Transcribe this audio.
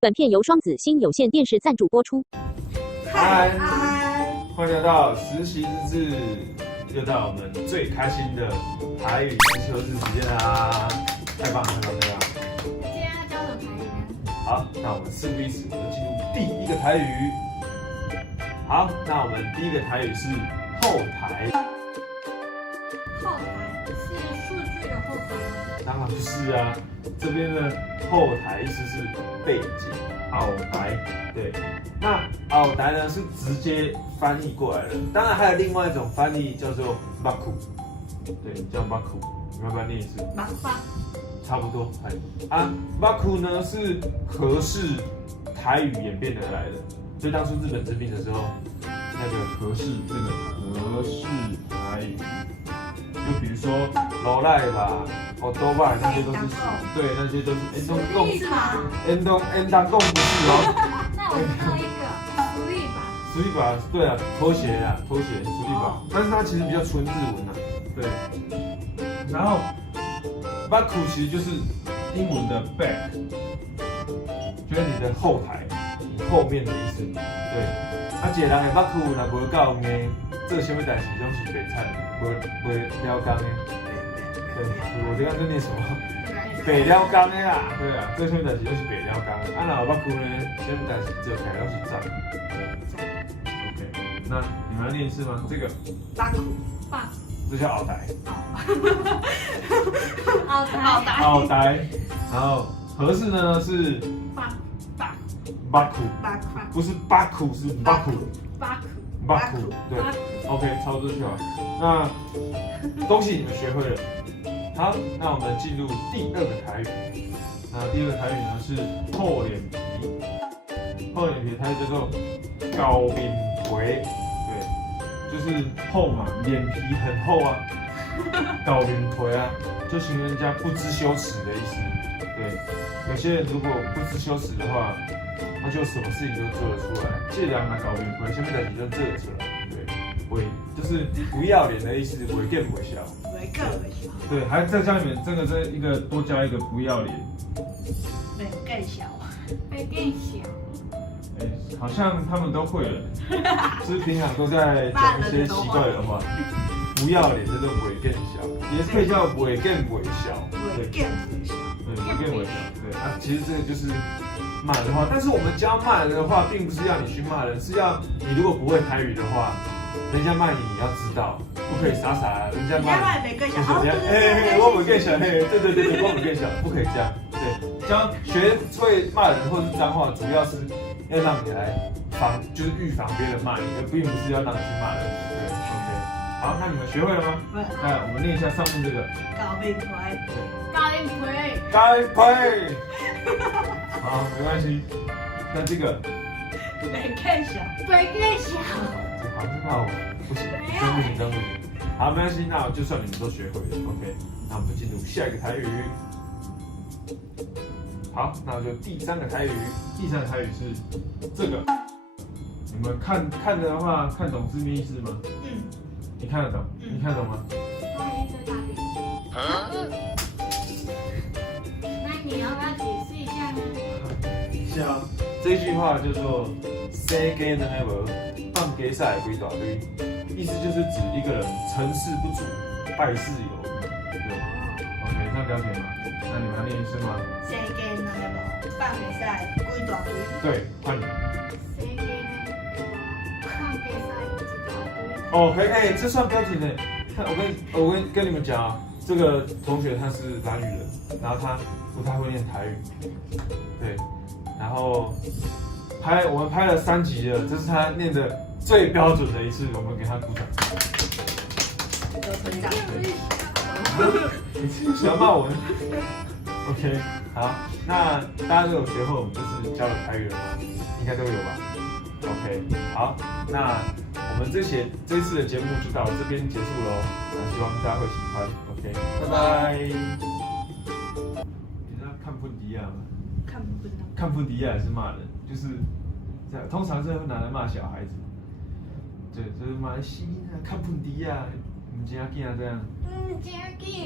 本片由双子星有线电视赞助播出。嗨，欢迎来到实习日志，又到我们最开心的台语实修日时间啦！太棒了，太棒了！今天要教什么台语呢？好，那我们事不宜迟，我们进入第一个台语。好，那我们第一个台语是后台。后台是数据的后台吗？当然不是啊，这边的后台意思是背景，后台。对，那后台呢是直接翻译过来的。当然还有另外一种翻译叫做马库，对，叫马库。你要不要念一次？马巴。差不多，马库呢是和氏台语演变而来的。所以当初日本殖民的时候，那个和氏这个和氏台语，就比如说罗赖吧、多拜那些都是对，那些都是N当贡不是哦。那我知道一个苏力吧。苏力吧，对啊，拖鞋啊，拖鞋，苏力吧，但是它其实比较纯日文啊，对。然后 baku 其实就是英文的 back， 就是你的后台。后面的意思，对。一个人的目睭若无够硬，做什么代志拢是白菜，袂了工的。对，我这刚在念什么？白了工的啦，对啊，做什么代志拢是白了工。若有目睭呢，什么代志做起来拢是脏。OK， 那你们要念一次吗？这个。巴库。巴。这叫鳌台。鳌台。然后和氏呢是。巴库，不是巴库，是巴库，对 ，OK， 操作就好。那恭喜你们学会了。好，那我们进入第二个台语。那第二个台语呢是厚脸皮，厚脸皮台语叫做高面皮，对，就是厚嘛，脸皮很厚啊，高面皮啊，就形容人家不知羞耻的意思。对，有些人如果不知羞耻的话。他就什么事情都做得出来，这人来搞面皮，什么代志都做得出来，对，就是不要脸的意思，违更违小，对，还再加你们这一个多加一个不要脸，会更小，好像他们都会了，就是平常都在讲一些奇怪的话，不要脸就是违更小，也可以叫违更违小，对，违更违小，对，其实这个就是。骂人的话，但是我们教骂人的话，并不是要你去骂人，是要你如果不会台语的话，人家骂你，你要知道，不可以傻傻，人家骂你，我不更小，对，我不更小，不可以这样，对，教学会骂人或者是脏话，主要是要让你来就是预防别人骂你，而并不是要让你去骂人，对 ，OK， 好，那你们学会了吗？那我们念一下上面这个，高面皮，好，没关系。那这个，没更小，好，这个不行，真不行。好，没关系，那就算你们都学会了 ，OK。那我们进入下一个台语。好，那就第三个台语。第三个台语是这个。你们看的话，看懂字面意思吗？你看得懂？你看得懂吗？那你要不要解释一下呢？像这句话叫做"生鸡两个无，放鸡屎归大堆"，意思就是指一个人成事不足，败事有余。对 ，OK， 那了解吗？那你们要念一次吗？生鸡两个无，放鸡屎归大堆。对，换你。生鸡放鸡屎一大堆。哦，这算标准呢。看，我跟你们讲啊，这个同学他是兰屿人，然后他不太会念台语，对。然后我们拍了3集了，这是他念的最标准的一次，我们给他鼓掌。你想骂我？OK， 好，那大家都有学会我们这次教的台语了吗？应该都有吧 ？OK， 好，那我们这次的节目就到这边结束喽，那希望大家会喜欢。OK， 拜拜。你知道看不迪亚吗？看不迪亚也是骂人，就是通常是会拿来骂小孩子。对，就是骂西啊，看不迪亚，你们家囝这样。家囝。